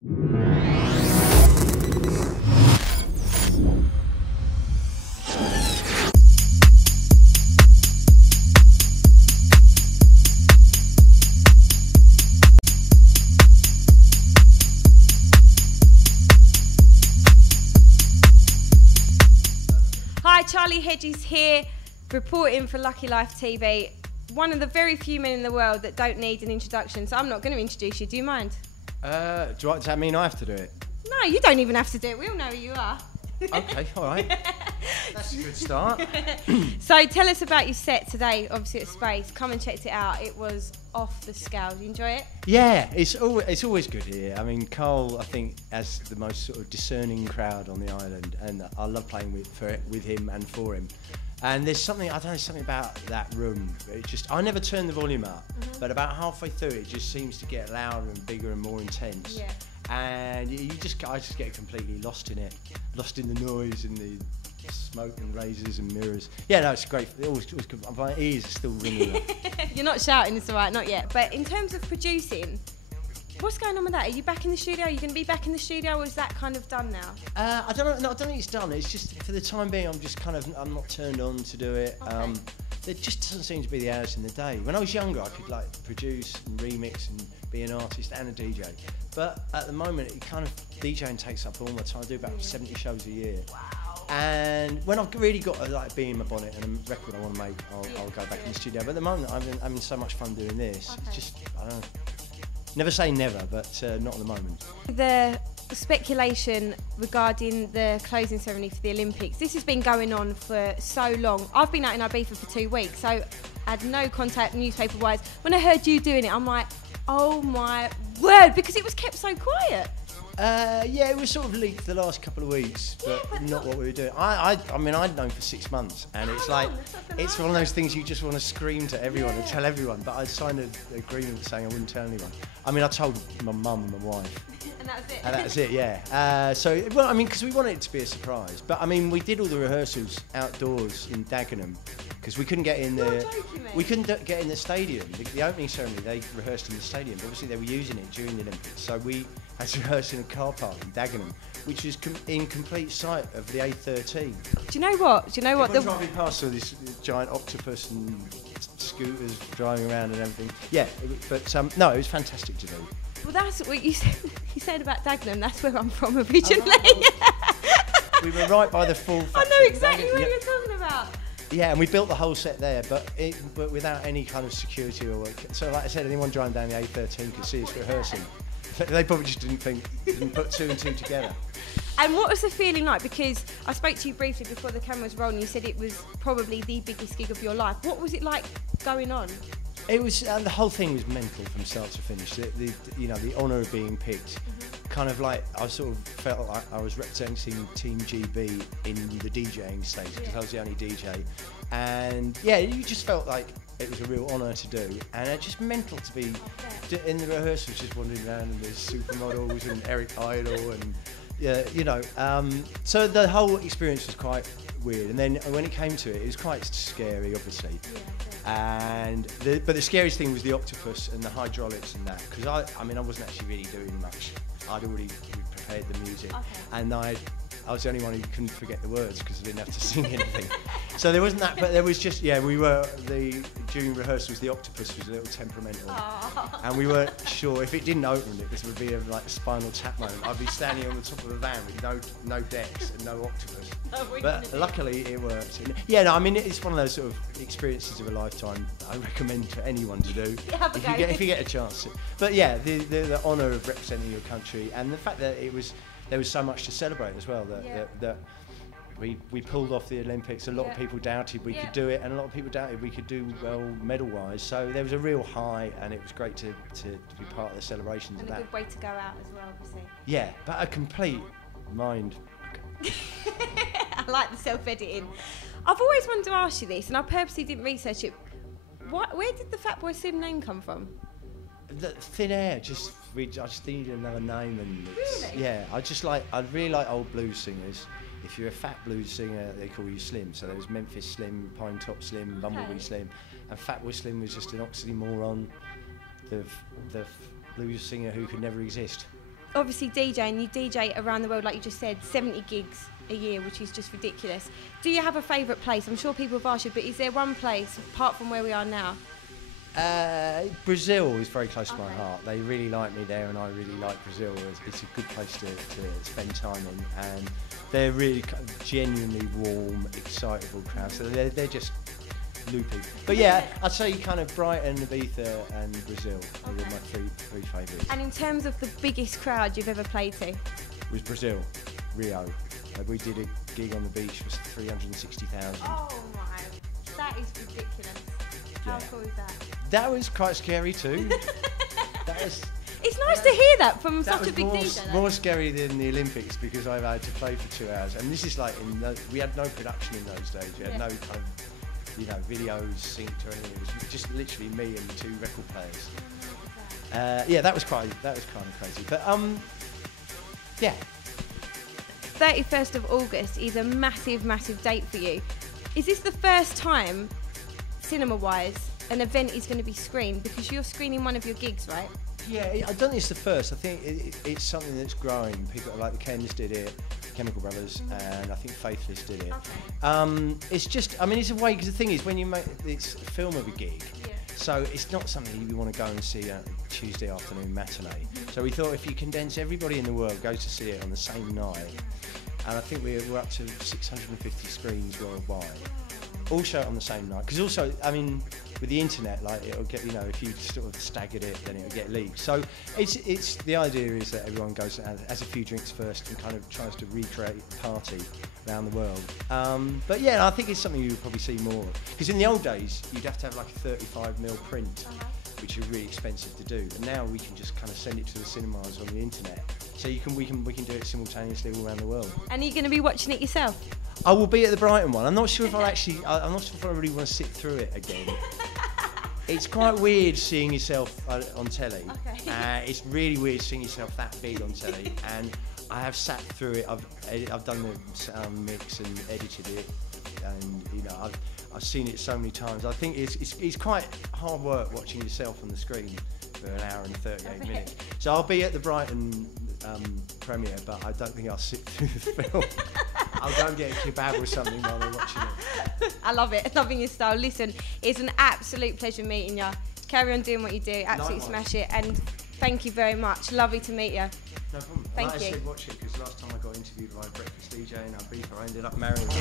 Hi, Charlie Hedges here, reporting for Lucky Life TV. One of the very few men in the world that don't need an introduction, so I'm not going to introduce you. Do you mind? Does that mean I have to do it? No, you don't even have to do it. We all know who you are. Okay, all right. That's a good start. So tell us about your set today, obviously at Space. Come and check it out. It was off the scale. Do you enjoy it? Yeah, it's always good here. I mean, Carl, I think, has the most sort of discerning crowd on the island, and I love playing with him and for him. And there's something, I don't know, something about that room. I never turn the volume up, but about halfway through it just seems to get louder and bigger and more intense. Yeah. And I just get completely lost in it, lost in the noise and the smoke and lasers and mirrors. Yeah, no, it's great. It always good. My ears are still ringing up. You're not shouting, it's all right, not yet. But in terms of producing, what's going on with that? Are you back in the studio? Are you going to be back in the studio, or is that kind of done now? I don't know. No, I don't think it's done. It's just for the time being, I'm not turned on to do it. Okay. There just doesn't seem to be the hours in the day. When I was younger, I could produce and remix and be an artist and a DJ. But at the moment, it kind of DJing takes up all my time. I do about 70 shows a year. Wow. And when I've really got a bee in my bonnet and a record I want to make, I'll go back in the studio. But at the moment, I'm having so much fun doing this. Okay. It's just, I don't know. Never say never, but not at the moment. The speculation regarding the closing ceremony for the Olympics, this has been going on for so long. I've been out in Ibiza for 2 weeks, so I had no contact newspaper-wise. When I heard you doing it, I'm like, oh my word, because it was kept so quiet. Yeah, it was sort of leaked the last couple of weeks, but not what we were doing. I mean, I'd known for 6 months, and it's like, it's one of those things you just want to scream to everyone and tell everyone, but I signed an agreement saying I wouldn't tell anyone. I mean, I told my mum and my wife. And that was it? And that was it, yeah. Well, I mean, because we wanted it to be a surprise, but I mean, we did all the rehearsals outdoors in Dagenham, because we couldn't get in the... We couldn't get in the stadium. The opening ceremony, they rehearsed in the stadium, but obviously they were using it during the Olympics, so we had to rehearse in a car park in Dagenham, which is in complete sight of the A13. Do you know what? Everyone driving past all this giant octopus and scooters driving around and everything. Yeah, but no, it was fantastic to do. Well, that's what you said. You said about Dagenham. That's where I'm from originally. We were right by the full factory. I know exactly what you're talking about. Yeah, and we built the whole set there, but without any kind of security or... So, like I said, anyone driving down the A13 could see us rehearsing. They probably just didn't put two and two together. And what was the feeling like? Because I spoke to you briefly before the cameras rolled, and you said it was probably the biggest gig of your life. What was it like going on? It was the whole thing was mental from start to finish. The honour of being picked, kind of like I sort of felt like I was representing Team GB in the DJing stage because I was the only DJ, and yeah, you just felt like it was a real honour to do, and it's just mental to be in the rehearsals, just wandering around and there's supermodels and Eric Idle and so the whole experience was quite weird. And then when it came to it, it was quite scary, obviously. But the scariest thing was the octopus and the hydraulics and that, because I wasn't actually really doing much. I'd already prepared the music, and I was the only one who couldn't forget the words because I didn't have to sing anything. So there wasn't that, but there was just, during rehearsals, the octopus was a little temperamental. Aww. And we weren't sure if it didn't open, this would be a Spinal Tap moment. I'd be standing on the top of a van with no decks and no octopus. But luckily it worked. Yeah, no, I mean, it's one of those sort of experiences of a lifetime I recommend to anyone to do. If you get a chance to. But yeah, the honour of representing your country, and the fact that there was so much to celebrate as well, that we pulled off the Olympics. A lot of people doubted we could do it, and a lot of people doubted we could do well medal-wise. So there was a real high, and it was great to be part of the celebrations and of that. And a good way to go out as well, obviously. Yeah, but a complete mind. I like the self-editing. I've always wanted to ask you this, and I purposely didn't research it. Where did the Fatboy Slim name come from? The thin air, I just needed another name, and really? Yeah, I really like old blues singers. If you're a fat blues singer, they call you Slim. So there was Memphis Slim, Pine Top Slim, Bumblebee Slim, and Fatboy Slim was just an oxymoron, the blues singer who could never exist. obviously DJing, you DJ around the world, like you just said, 70 gigs a year, which is just ridiculous. Do you have a favourite place? I'm sure people have asked you, but is there one place, apart from where we are now? Brazil is very close to my heart. They really like me there, and I really like Brazil. It's a good place to spend time in, and they're really genuinely warm, excitable crowd. So they're just loopy. But yeah, I'd say kind of Brighton, Ibiza, and Brazil are my three favourites. And in terms of the biggest crowd you've ever played to? Was Brazil, Rio. We did a gig on the beach for 360,000. Oh my, that is ridiculous. How cool is that? That was quite scary too. It's nice to hear that from such a big DJ. More scary than the Olympics, because I've had to play for 2 hours, and this is like we had no production in those days. We had no kind of videos synced or anything. It was just literally me and 2 record players. That was kind of crazy. But yeah. 31st of August is a massive, massive date for you. Is this the first time, cinema-wise, an event is going to be screened? Because you're screening one of your gigs, right? Yeah, I don't think it's the first. I think it's something that's growing. People like the Kens did it, Chemical Brothers, and I think Faithless did it. Okay. It's just, I mean, it's a way, because the thing is, when you make, it's a film of a gig, so it's not something you want to go and see a Tuesday afternoon matinee. So we thought if you condense everybody in the world goes to see it on the same night, and I think we're up to 650 screens worldwide. All show it on the same night, because also, I mean, with the internet, like, it'll get, if you sort of staggered it, then it'll get leaked. So it's the idea is that everyone goes and has a few drinks first and kind of tries to recreate the party around the world. But yeah, I think it's something you would probably see more of, because in the old days you'd have to have like a 35mm print, which are really expensive to do. And now we can just kind of send it to the cinemas on the internet, so we can do it simultaneously all around the world. And are you going to be watching it yourself? I will be at the Brighton one. I'm not sure if I'm not sure if I really want to sit through it again. It's quite weird seeing yourself on telly. Okay. It's really weird seeing yourself that big on telly, and I have sat through it. I've done the sound mix and edited it, and I've seen it so many times. I think it's quite hard work watching yourself on the screen for an hour and 38 minutes. So I'll be at the Brighton premiere, but I don't think I'll sit through the film. I'll go and get a kebab or something while they're watching it. I love it. Loving your style. Listen, it's an absolute pleasure meeting you. Carry on doing what you do. Absolutely smash it. And thank you very much. Lovely to meet you. No problem. Thank you. I said watch it, because last time I got interviewed by a breakfast DJ in Ibiza, I ended up marrying him.